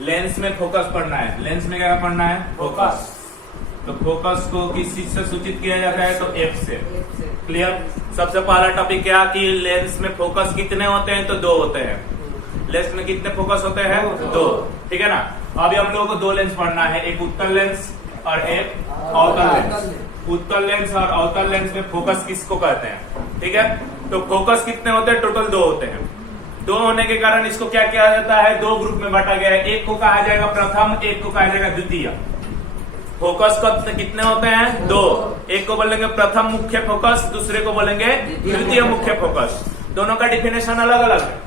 Lens में focus पढ़ना है। लेंस में क्या पढ़ना है? फोकस। तो फोकस को किस चीज से सूचित किया जाता है? तो एफ से। क्लियर? सबसे पहला टॉपिक क्या कि लेंस में फोकस कितने होते हैं? तो 2 होते हैं। लेंस में कितने फोकस होते हैं? 2। ठीक है ना? अभी हम लोगों को 2 लेंस पढ़ना है, एक उत्तल लेंस और एक अवतल लेंस। उत्तल लेंस और अवतल लेंस में फोकस किसको कहते हैं? ठीक है, तो फोकस कितने होते हैं? टोटल 2 होते हैं। 2 होने के कारण इसको क्या किया जाता है? 2 ग्रुप में बांटा गया है। एक को कहा जाएगा प्रथम, एक को कहा जाएगा द्वितीय। फोकस कितने होते हैं? 2। एक को बोलेंगे प्रथम मुख्य फोकस, दूसरे को बोलेंगे द्वितीय मुख्य फोकस। दोनों का डिफिनेशन अलग अलग है।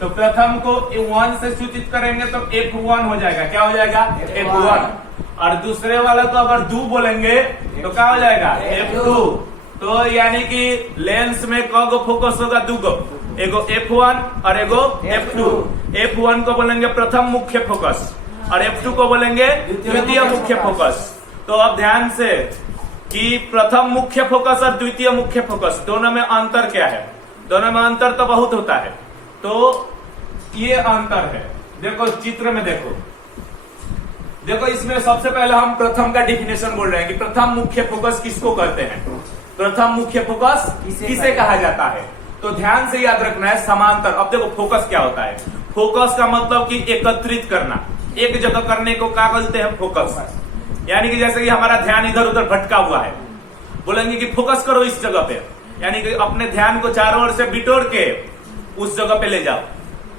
तो प्रथम को 1 से सूचित करेंगे तो F1 हो जाएगा। क्या हो जाएगा? F1। और दूसरे वाला को अगर 2 बोलेंगे तो क्या हो जाएगा? F2। तो यानी कि लेंस में कौन फोकस होगा? 2 गो, एगो F1 और एगो F2। F1 को बोलेंगे प्रथम मुख्य फोकस और F2 को बोलेंगे द्वितीय मुख्य फोकस। तो अब ध्यान से कि प्रथम मुख्य फोकस और द्वितीय मुख्य फोकस दोनों में अंतर क्या है? दोनों में अंतर तो बहुत होता है। तो ये अंतर है। देखो चित्र में देखो इसमें सबसे पहले हम प्रथम का डिफिनेशन बोल रहे हैं कि प्रथम मुख्य फोकस किसको कहते हैं? प्रथम मुख्य फोकस किसे कहा जाता है? तो ध्यान से याद रखना है समांतर। अब देखो फोकस क्या होता है? फोकस का मतलब कि एकत्रित करना, एक जगह करने को क्या बोलते हैं? फोकस। यानी कि जैसे कि हमारा ध्यान इधर उधर भटका हुआ है, बोलेंगे कि फोकस करो इस जगह पे, यानी कि अपने ध्यान को चारों ओर से बिटोर के उस जगह पे ले जाओ।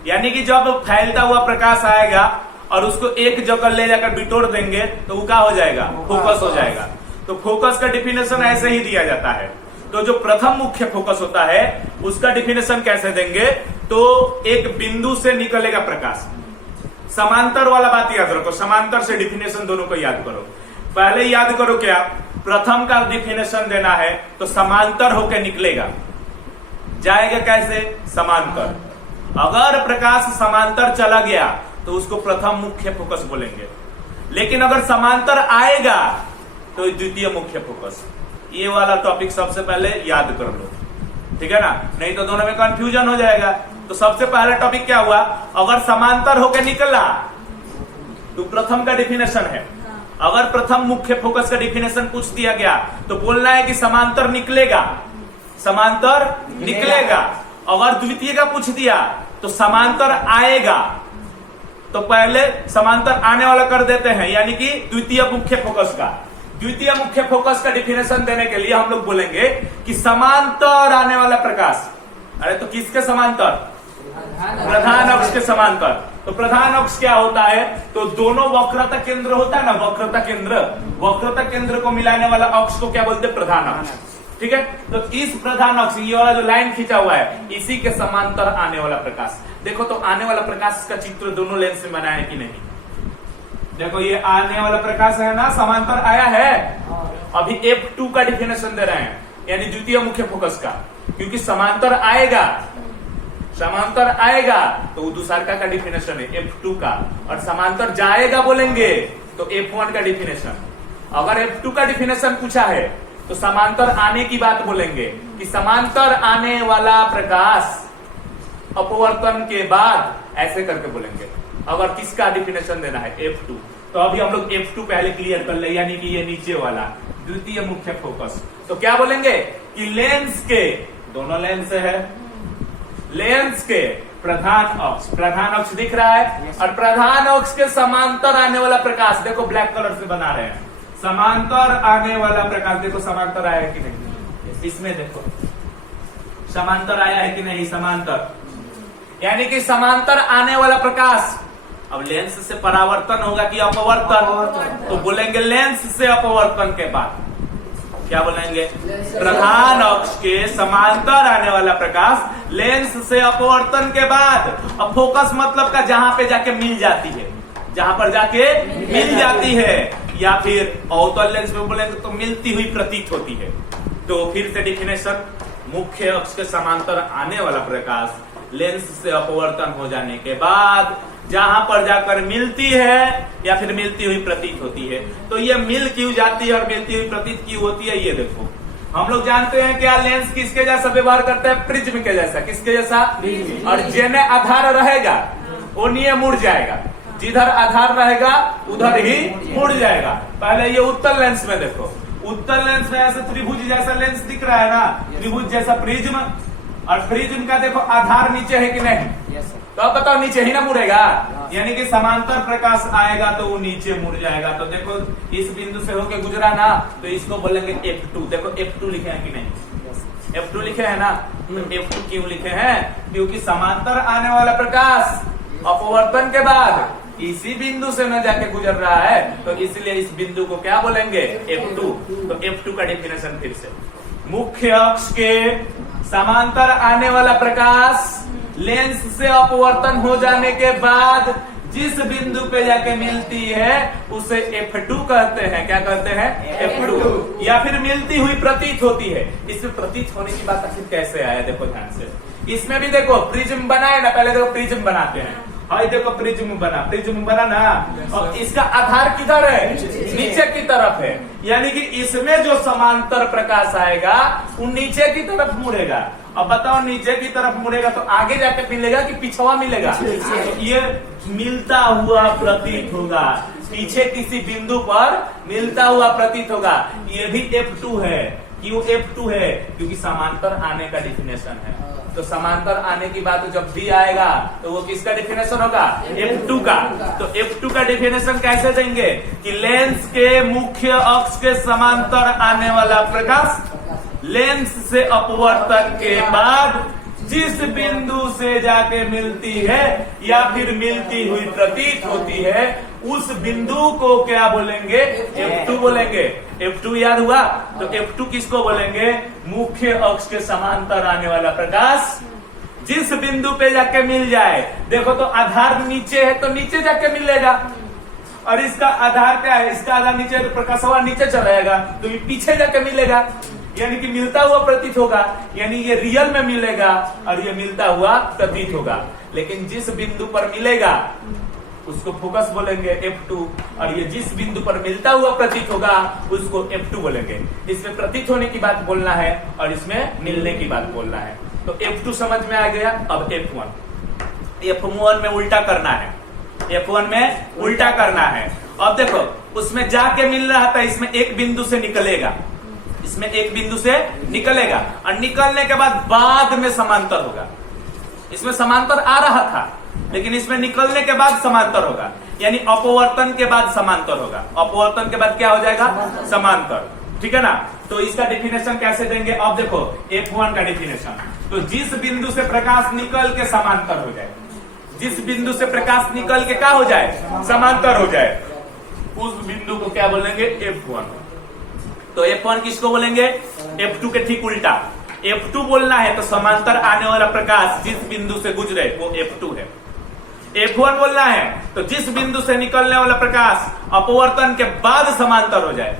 यानी कि जब फैलता हुआ प्रकाश आएगा और उसको एक जगह ले जाकर बिटोर देंगे तो वो क्या हो जाएगा? फोकस हो जाएगा। तो फोकस का डिफिनेशन ऐसे ही दिया जाता है। तो जो प्रथम मुख्य फोकस होता है उसका डिफिनेशन कैसे देंगे? तो एक बिंदु से निकलेगा प्रकाश। समांतर वाला बात याद रखो, समांतर से डिफिनेशन दोनों को याद करो। पहले याद करो क्या प्रथम का डिफिनेशन देना है तो समांतर होकर निकलेगा, जाएगा कैसे? समांतर। अगर प्रकाश समांतर चला गया तो उसको प्रथम मुख्य फोकस बोलेंगे, लेकिन अगर समांतर आएगा तो द्वितीय मुख्य फोकस। ये वाला टॉपिक सबसे पहले याद कर लो, ठीक है ना? नहीं तो दोनों में कंफ्यूजन हो जाएगा। तो सबसे पहला टॉपिक क्या हुआ? अगर समांतर होकर निकला तो प्रथम का डिफिनेशन है। अगर प्रथम मुख्य फोकस का डिफिनेशन पूछ दिया गया तो बोलना है कि समांतर निकलेगा, समांतर निकलेगा। अगर द्वितीय का पूछ दिया तो समांतर आएगा, तो पहले समांतर आने वाला कर देते हैं, यानी कि द्वितीय मुख्य फोकस का। द्वितीय मुख्य फोकस का डिफिनेशन देने के लिए हम लोग बोलेंगे कि समांतर आने वाला प्रकाश। अरे तो किसके समांतर? प्रधान अक्ष के समांतर। तो प्रधान अक्ष क्या होता है? तो दोनों वक्रता केंद्र होता है ना, वक्रता केंद्र को मिलाने वाला अक्ष को क्या बोलते हैं? प्रधान अक्ष। ठीक है, तो इस प्रधान अक्ष, ये वाला जो लाइन खींचा हुआ है, इसी के समांतर आने वाला प्रकाश। देखो तो आने वाला प्रकाश का चित्र दोनों लेंस में बनाया है कि नहीं? देखो ये आने वाला प्रकाश है ना, समांतर आया है। अभी F2 का डिफिनेशन दे रहे हैं, यानी द्वितीय मुख्य फोकस का, क्योंकि समांतर आएगा तो वो दूसरा का डिफिनेशन है F2 का, और समांतर जाएगा बोलेंगे तो F1 का डिफिनेशन। अगर F2 का डिफिनेशन पूछा है तो समांतर आने की बात बोलेंगे कि समांतर आने वाला प्रकाश अपवर्तन के बाद, ऐसे करके बोलेंगे। अगर किसका डिफिनेशन देना है? F2। तो अभी हम लोग F2 पहले क्लियर कर ले, यानी कि ये नीचे वाला द्वितीय मुख्य फोकस। तो क्या बोलेंगे कि लेंस के, दोनों लेंस है, लेंस के प्रधान अक्ष दिख रहा है, और प्रधान अक्ष के समांतर आने वाला प्रकाश, देखो ब्लैक कलर से बना रहे हैं, समांतर आने वाला प्रकाश। देखो समांतर आया है कि नहीं? इसमें देखो समांतर आया है कि नहीं? समांतर, यानी कि समांतर आने वाला प्रकाश। अब लेंस से परावर्तन होगा कि अपवर्तन? तो बोलेंगे लेंस से अपवर्तन के बाद क्या बोलेंगे? प्रधान अक्ष के समांतर आने वाला प्रकाश लेंस से अपवर्तन के बाद। अब फोकस मतलब का जहां पे जाके मिल जाती है, जहां पर जाके मिल जाती है, या फिर अवतल लेंस में बोलेंगे तो मिलती हुई प्रतीत होती है। तो फिर से डिफिनेशन, मुख्य अक्ष के समांतर आने वाला प्रकाश लेंस से अपवर्तन हो जाने के बाद जहां पर जाकर मिलती है या फिर मिलती हुई प्रतीत होती है। तो ये मिल क्यों जाती है और मिलती हुई प्रतीत क्यों होती है? ये देखो, हम लोग जानते हैं क्या लेंस किसके जैसा व्यवहार करता है? प्रिज्म के जैसा। किसके जैसा? और जेने आधार रहेगा वो नहीं मुड़ जाएगा। जिधर आधार रहेगा उधर ही मुड़ जाएगा। पहले ये उत्तल लेंस में देखो, उत्तल लेंस में ऐसे त्रिभुज जैसा लेंस दिख रहा है ना, त्रिभुज जैसा प्रिज्म, और प्रिज्म का देखो आधार नीचे है कि नहीं, तो अब बताओ नीचे ही ना मुड़ेगा, यानी कि समांतर प्रकाश आएगा तो वो नीचे मुड़ जाएगा। तो देखो इस बिंदु से होके गुजरा ना, तो इसको बोलेंगे F2। देखो F2 लिखे हैं कि नहीं, F2 लिखे हैं ना। तो F2 क्यों लिखे हैं, क्योंकि समांतर आने वाला प्रकाश अपवर्तन के बाद इसी बिंदु से न जाके गुजर रहा है, तो इसलिए इस बिंदु को क्या बोलेंगे, F2। तो F2 का डेफिनेशन फिर से, मुख्य अक्ष के समांतर आने वाला प्रकाश लेंस से अपवर्तन हो जाने के बाद जिस बिंदु पे जाके मिलती है उसे F2 कहते हैं। क्या कहते हैं, F2। या फिर मिलती हुई प्रतीत होती है। इसमें प्रतीत होने की बात आखिर कैसे आया, देखो ध्यान से। इसमें भी देखो प्रिज्म बनाए ना, पहले देखो प्रिज्म बनाते हैं, हाँ देखो प्रिज्म बना ना, और इसका आधार किधर है, नीचे की तरफ है, यानी कि इसमें जो समांतर प्रकाश आएगा वो नीचे की तरफ मुड़ेगा। अब बताओ नीचे की तरफ मुड़ेगा तो आगे जाके मिलेगा कि पिछवा मिलेगा, तो ये मिलता हुआ प्रतीत होगा, पीछे किसी बिंदु पर मिलता हुआ प्रतीत होगा। ये भी F2 है। क्यों F2 है, क्योंकि समांतर आने का डेफिनेशन है। तो समांतर आने की बात जब भी आएगा तो वो किसका डेफिनेशन होगा, F2 का। तो F2 का डेफिनेशन कैसे देंगे कि लेंस के मुख्य अक्ष के समांतर आने वाला प्रकाश लेंस से अपवर्तन के बाद जिस बिंदु से जाके मिलती है या फिर मिलती हुई प्रतीत होती है उस बिंदु को क्या बोलेंगे, F2 बोलेंगे। F2 याद हुआ, तो F2 किसको बोलेंगे, मुख्य अक्ष के समांतर आने वाला प्रकाश जिस बिंदु पे जाके मिल जाए। देखो तो आधार नीचे है तो नीचे जाके मिलेगा, और इसका आधार क्या है, इसका आधार नीचे है तो प्रकाश नीचे चलाएगा, तो ये पीछे जाके मिलेगा, यानी कि मिलता हुआ प्रतीत होगा, यानी ये रियल में मिलेगा और ये मिलता हुआ प्रतीत होगा। लेकिन जिस बिंदु पर मिलेगा उसको फोकस बोलेंगे F2, और ये जिस बिंदु पर मिलता हुआ प्रतीत होगा उसको F2 बोलेंगे। इसमें प्रतीत होने की बात बोलना है और इसमें मिलने की बात बोलना है। तो F2 समझ में आ गया। अब F1 में उल्टा करना है, F1 में उल्टा करना है। अब देखो उसमें जाके मिल रहा था, इसमें एक बिंदु से निकलेगा, इसमें एक बिंदु से निकलेगा और निकलने के बाद में समांतर होगा। इसमें समांतर आ रहा था लेकिन इसमें निकलने के बाद समांतर होगा, यानी अपवर्तन के बाद समांतर होगा। अपवर्तन के बाद क्या हो जाएगा, समांतर। ठीक है ना। तो इसका डेफिनेशन कैसे देंगे, अब देखो F1 का डेफिनेशन, तो जिस बिंदु से प्रकाश निकल के समांतर हो जाए, जिस बिंदु से प्रकाश निकल के क्या हो जाए, समांतर हो जाए, उस बिंदु को क्या बोलेंगे, F1। तो F1 किसको बोलेंगे, F2 के ठीक उल्टा। F2 बोलना है तो समांतर आने वाला प्रकाश जिस बिंदु से गुजरे वो F2 है। F1 बोलना है तो जिस बिंदु से निकलने वाला प्रकाश अपवर्तन के बाद समांतर हो जाए,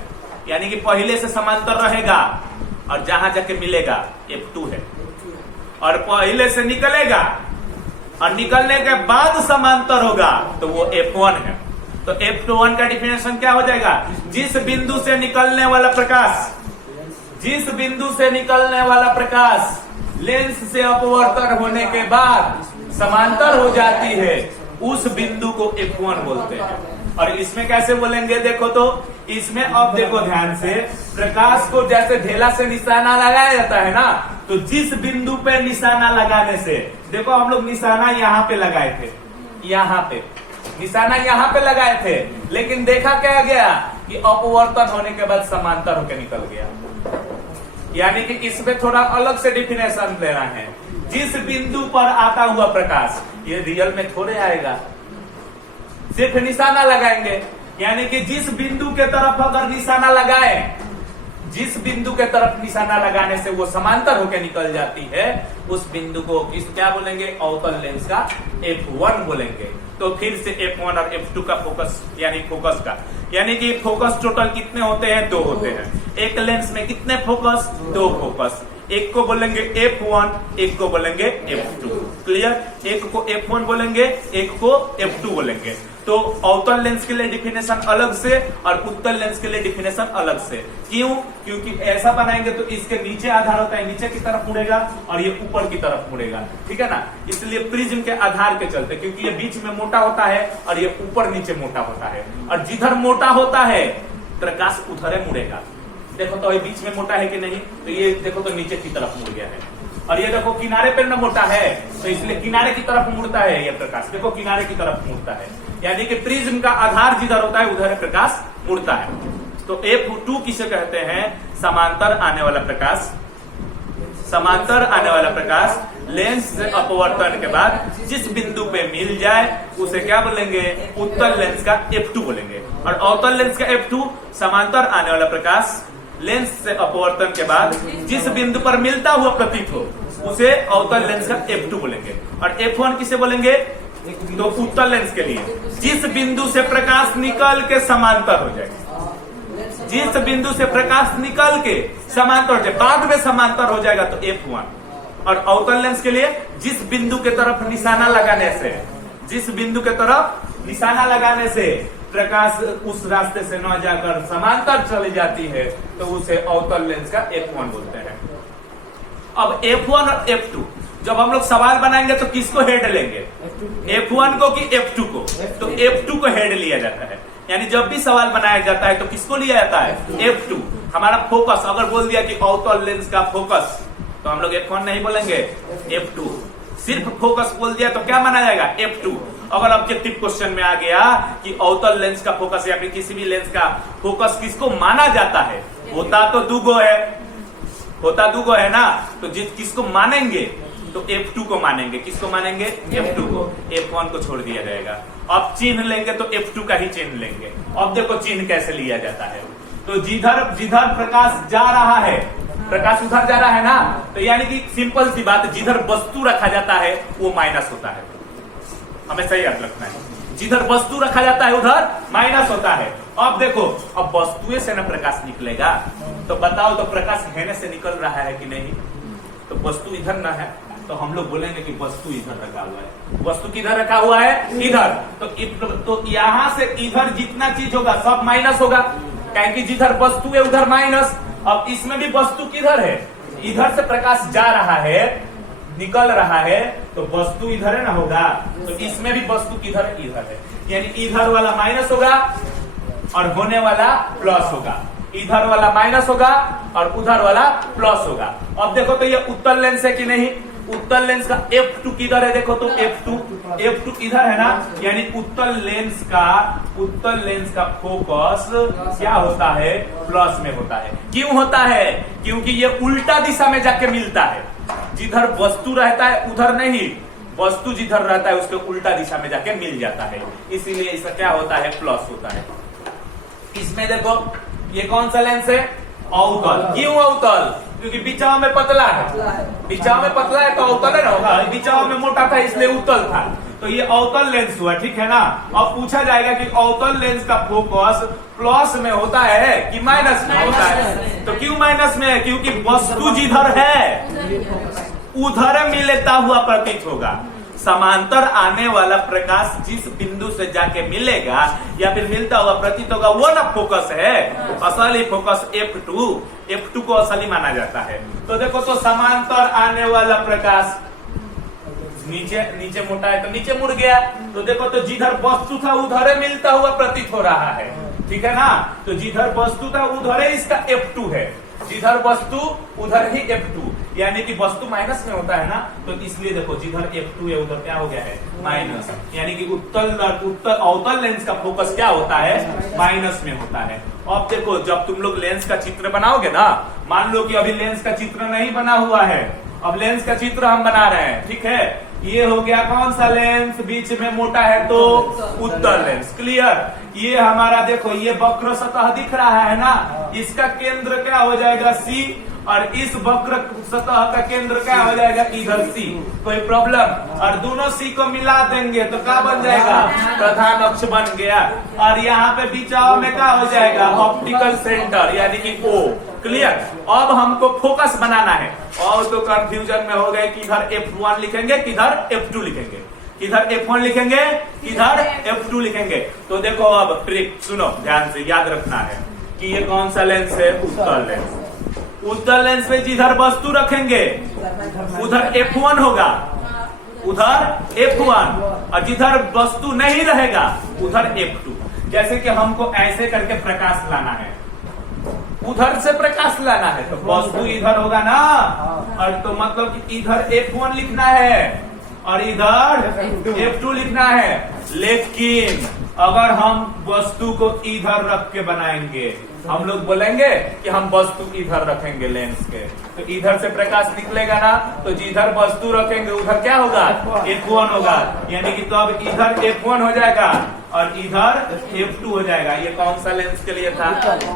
यानी कि पहले से समांतर रहेगा और जहां जाके मिलेगा F2 है, और पहले से निकलेगा और निकलने के बाद समांतर होगा तो वो F1 है। तो F1 का डिफिनेशन क्या हो जाएगा, जिस बिंदु से निकलने वाला प्रकाश, जिस बिंदु से निकलने वाला प्रकाश लेंस से अपवर्तन होने के बाद समांतर हो जाती है उस बिंदु को F1 बोलते हैं। और इसमें कैसे बोलेंगे, देखो तो इसमें अब देखो ध्यान से, प्रकाश को जैसे ढेला से निशाना लगाया जाता है ना, तो जिस बिंदु पे निशाना लगाने से, देखो हम लोग निशाना यहाँ पे लगाए थे, यहाँ पे निशाना यहाँ पे लगाए थे, लेकिन देखा क्या गया कि अपवर्तन होने के बाद समांतर होकर निकल गया। यानी कि इसमें थोड़ा अलग से डिफिनेशन देना है। जिस बिंदु पर आता हुआ प्रकाश ये रियल में थोड़े आएगा, सिर्फ निशाना लगाएंगे, यानी कि जिस बिंदु के तरफ अगर निशाना लगाए, जिस बिंदु के तरफ निशाना लगाने से वो समांतर होकर निकल जाती है उस बिंदु को क्या बोलेंगे, अवतल लेंस का F1 बोलेंगे। तो फिर से F1 और F2 का फोकस, यानी फोकस का, यानी कि फोकस टोटल कितने होते हैं, 2 होते हैं। एक लेंस में कितने फोकस, 2 फोकस। एक को बोलेंगे F1, एक को बोलेंगे F2। क्लियर, एक को F1 बोलेंगे, एक को F2 बोलेंगे। तो अवतल लेंस के लिए डिफिनेशन अलग से और उत्तल लेंस के लिए डिफिनेशन अलग से। क्यों? क्योंकि ऐसा बनाएंगे तो इसके नीचे आधार होता है, नीचे की तरफ मुड़ेगा और ये ऊपर की तरफ मुड़ेगा, ठीक है ना। इसलिए प्रिज्म के आधार के चलते, क्योंकि ये बीच में मोटा होता है और ये ऊपर नीचे मोटा होता है, और जिधर मोटा होता है प्रकाश उधर मुड़ेगा। देखो तो ये बीच में मोटा है कि नहीं, तो ये देखो तो नीचे की तरफ मुड़ गया है। और ये देखो किनारे पे न मोटा है तो इसलिए किनारे की तरफ मुड़ता है ये प्रकाश, देखो किनारे की तरफ मुड़ता है, यानी कि प्रिज्म का आधार जिधर होता है उधर प्रकाश मुड़ता है। तो F2 किसे कहते हैं? समांतर आने वाला प्रकाश। समांतर आने वाला प्रकाश लेंस से अपवर्तन के बाद जिस बिंदु पे मिल जाए उसे क्या बोलेंगे? उत्तल लेंस का F2 बोलेंगे। और अवतल लेंस का F2 समांतर आने वाला प्रकाश लेंस से अपवर्तन के बाद जिस बिंदु पर मिलता हुआ प्रतीत हो उसे अवतल लेंस का F2 बोलेंगे। और F1 किसे बोलेंगे? तो उत्तल लेंस के लिए जिस बिंदु से प्रकाश निकल के समांतर हो जाए, जिस बिंदु से प्रकाश निकल के समांतर हो जाए, बाद में समांतर हो जाएगा तो F1। और अवतल लेंस के लिए जिस बिंदु के तरफ निशाना लगाने से, जिस बिंदु के तरफ निशाना लगाने से प्रकाश उस रास्ते से न जाकर समांतर चली जाती है तो उसे अवतल लेंस का F1 बोलते हैं। अब F1 और F2 जब हम लोग सवाल बनाएंगे तो किसको हेड लेंगे? F1 को कि F2 को? तो F2 को हेड लिया जाता है। यानी जब भी सवाल बनाया जाता है तो किसको लिया जाता है? F2। हमारा फोकस अगर बोल दिया कि अवतल लेंस का फोकस तो हम लोग F1 नहीं बोलेंगे, F2। सिर्फ फोकस बोल दिया तो क्या माना जाएगा? F2। अगर ऑब्जेक्टिव क्वेश्चन में आ गया कि अवतल लेंस का फोकस या फिर किसी भी लेंस का फोकस किसको माना जाता है, होता तो दुगो है, होता दुगो है ना, तो किसको मानेंगे? तो F2 को मानेंगे। किसको मानेंगे? F2 को। F1 को छोड़ दिया जाएगा। अब चिन्ह लेंगे तो F2 का ही चिन्ह लेंगे। अब देखो चिन्ह कैसे लिया जाता है। तो जिधर जिधर प्रकाश जा रहा है, प्रकाश उधर जा रहा है ना, तो यानी कि सिंपल सी बात, जिधर वस्तु रखा जाता है वो माइनस होता है। हमें सही याद रखना है, जिधर वस्तु रखा जाता है उधर माइनस होता है। अब देखो, अब वस्तुएं से ना प्रकाश निकलेगा, तो बताओ तो प्रकाश हेने से निकल रहा है कि नहीं? तो वस्तु इधर ना है तो हम लोग बोलेंगे कि वस्तु इधर रखा हुआ है। वस्तु किधर रखा हुआ है? इधर। तो यहाँ से इधर जितना चीज होगा सब माइनस होगा, क्योंकि जिधर वस्तु है उधर माइनस। अब इसमें भी वस्तु किधर है? इधर से प्रकाश जा रहा है, निकल रहा है, तो वस्तु इधर है ना होगा, तो इसमें भी वस्तु किधर? इधर है। यानी इधर वाला माइनस होगा और होने वाला प्लस होगा, इधर वाला माइनस होगा और उधर वाला प्लस होगा। अब देखो तो ये उत्तल लेंस है कि नहीं? उत्तल लेंस का F2 किधर है? देखो तो F2 इधर है ना, यानी उत्तल लेंस का फोकस क्या होता है? प्लस में होता है। क्यों होता है? क्योंकि ये उल्टा दिशा में जाके मिलता है। जिधर वस्तु रहता है उधर नहीं, वस्तु जिधर रहता है उसके उल्टा दिशा में जाके मिल जाता है, इसीलिए इसका क्या होता है? प्लस होता है। इसमें देखो ये कौन सा लेंस है? अवतल। क्यों अवतल? क्योंकि बिचाव में पतला है, बिचाव में पतला है तो अवतल है ना होगा, बिचाव में मोटा था इसलिए उत्तल था, तो ये अवतल लेंस हुआ, ठीक है ना। अब पूछा जाएगा कि अवतल लेंस का फोकस प्लस में होता है कि माइनस में होता है? तो क्यों माइनस में है? क्योंकि वस्तु जिधर है उधर मिलता हुआ प्रतीत होगा। समांतर आने वाला प्रकाश जिस बिंदु से जाके मिलेगा या फिर मिलता हुआ प्रतीत होगा वो ना फोकस है। असली फोकस F2 को असली माना जाता है। तो देखो तो समांतर आने वाला प्रकाश नीचे मोटा है तो नीचे मुड़ गया, तो देखो तो जिधर वस्तु था उधर मिलता हुआ प्रतीत हो रहा है, ठीक है ना। तो जिधर वस्तु था उधर इसका F2 है, जिधर वस्तु उधर ही F2, यानी कि वस्तु माइनस में होता है ना, तो इसलिए देखो जिधर F2 है उधर क्या हो गया है? माइनस। यानी कि अवतल लेंस का फोकस क्या होता है? माइनस में होता है। अब देखो जब तुम लोग लेंस का चित्र बनाओगे ना, मान लो कि अभी लेंस का चित्र नहीं बना हुआ है, अब लेंस का चित्र हम बना रहे हैं, ठीक है। ये हो गया कौन सा लेंस? बीच में मोटा है तो उत्तल लेंस, क्लियर। ये हमारा देखो ये वक्र सतह दिख रहा है ना, इसका केंद्र क्या हो जाएगा? C, और इस वक्र सतह का केंद्र क्या हो जाएगा? इधर C। कोई प्रॉब्लम? और दोनों C को मिला देंगे तो क्या बन जाएगा? प्रधान अक्ष बन गया। और यहाँ पे बिचाव में क्या हो जाएगा? ऑप्टिकल सेंटर, यानी कि O, क्लियर। अब हमको फोकस बनाना है, और तो कंफ्यूजन में हो गए कि इधर F1 लिखेंगे किधर F2 लिखेंगे। किधर F1 लिखेंगे, किधर F2 लिखेंगे। तो देखो अब ट्रिक सुनो ध्यान से, याद रखना है कि ये कौन सा लेंस है, उत्तल लेंस। उत्तल लेंस में जिधर वस्तु रखेंगे उधर F1 होगा, उधर F1, और जिधर वस्तु नहीं रहेगा उधर F2। जैसे कि हमको ऐसे करके प्रकाश लाना है, उधर से प्रकाश लाना है, तो वस्तु इधर होगा ना, और तो मतलब कि इधर F1 लिखना है और इधर F2 लिखना है। लेकिन अगर हम वस्तु को इधर रख के बनाएंगे, हम लोग बोलेंगे कि हम वस्तु इधर रखेंगे लेंस के, तो इधर से प्रकाश निकलेगा ना, तो जिधर वस्तु रखेंगे उधर क्या होगा, F1 होगा। यानी कि तो अब इधर F1 हो जाएगा और इधर F2 हो जाएगा। ये कौन सा लेंस के लिए था,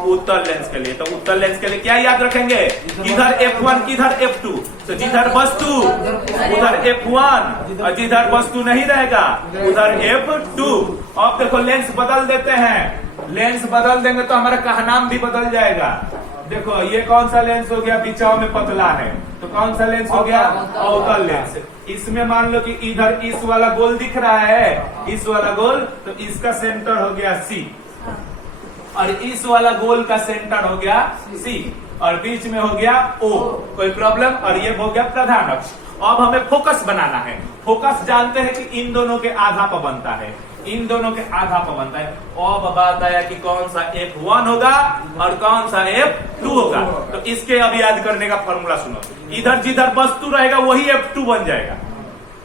उत्तल लेंस के लिए। तो उत्तल लेंस के लिए क्या याद रखेंगे, किधर F1 किधर F2। तो जिधर वस्तु उधर F1 और जिधर वस्तु नहीं रहेगा उधर F2। अब देखो लेंस बदल देते हैं, लेंस बदल देंगे तो हमारा कहनाम भी बदल जाएगा। देखो ये कौन सा लेंस हो गया, बिचाव में पतला है, तो कौन सा लेंस हो गया, अवतल लेंस। इसमें मान लो कि इधर इस वाला गोल दिख रहा है, इस वाला गोल, तो इसका सेंटर हो गया C, और इस वाला गोल का सेंटर हो गया C, और बीच में हो गया O। कोई प्रॉब्लम। और ये हो गया प्रधान अक्ष। अब हमें फोकस बनाना है। फोकस जानते हैं कि इन दोनों के आधा पर बनता है, इन दोनों के आधा पर बनता है। अब बात आया कि कौन सा F1 होगा और कौन सा F2 होगा। तो इसके अब याद करने का फॉर्मूला सुनो, इधर जिधर वस्तु रहेगा वही F2 बन जाएगा,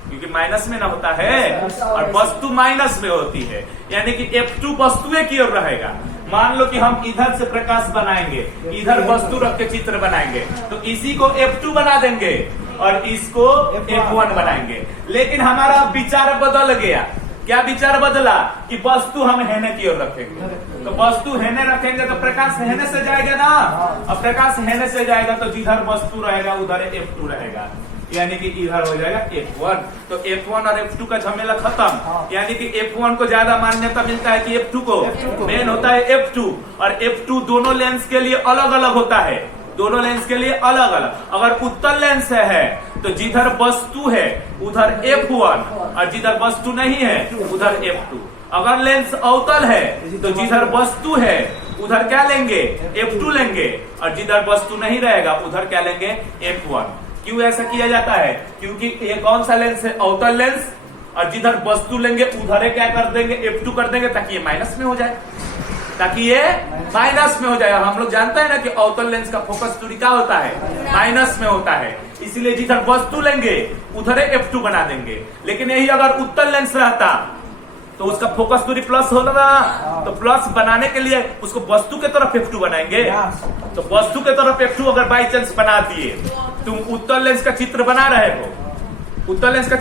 क्योंकि माइनस में ना होता है और वस्तु माइनस में होती है। यानी कि F2 वस्तुएं की ओर रहेगा। मान लो कि हम इधर से प्रकाश बनाएंगे, इधर वस्तु रख के चित्र बनाएंगे, तो इसी को F2 बना देंगे और इसको F1 बनाएंगे। लेकिन हमारा विचार बदल गया। क्या विचार बदला कि वस्तु हम हेने की ओर रखेंगे, तो वस्तु हेने रखेंगे तो प्रकाश हेने से जाएगा ना, और प्रकाश हेने से जाएगा तो जिधर वस्तु रहेगा उधर F2 रहेगा, यानी कि इधर हो जाएगा F1। तो F1 और F2 का झमेला खत्म। यानी कि F1 को ज्यादा मान्यता मिलता है कि F2 को, मेन होता है F2। और F2 दोनों लेंस के लिए अलग अलग होता है, दोनों लेंस के लिए अलग अलग। अगर उत्तल लेंस है तो जिधर वस्तु है उधर F1 और जिधर वस्तु नहीं है उधर F2। अगर लेंस अवतल है तो जिधर वस्तु है उधर क्या लेंगे, F2 लेंगे, और जिधर वस्तु नहीं रहेगा उधर क्या लेंगे, F1। क्यों ऐसा किया जाता है, क्योंकि ये कौन सा लेंस है, अवतल लेंस, और जिधर वस्तु लेंगे उधर क्या कर देंगे, F2 कर देंगे, ताकि ये माइनस में हो जाए, ताकि ये माइनस में हो जाए। हम लोग जानते हैं ना कि अवतल लेंस का फोकस दूरी क्या होता है, माइनस में होता है। इसलिए जिधर वस्तु लेंगे उधर F2 बना देंगे। लेकिन यही अगर उत्तल लेंस रहता तो उसका फोकस दूरी प्लस होगा, तो प्लस बनाने के लिए उसको वस्तु के तरफ F2 बनाएंगे। तो वस्तु के तरफ F2 अगर बाई चांस बना दिए, तुम उत्तल लेंस का चित्र बना रहे हो, उत्तल लेंस का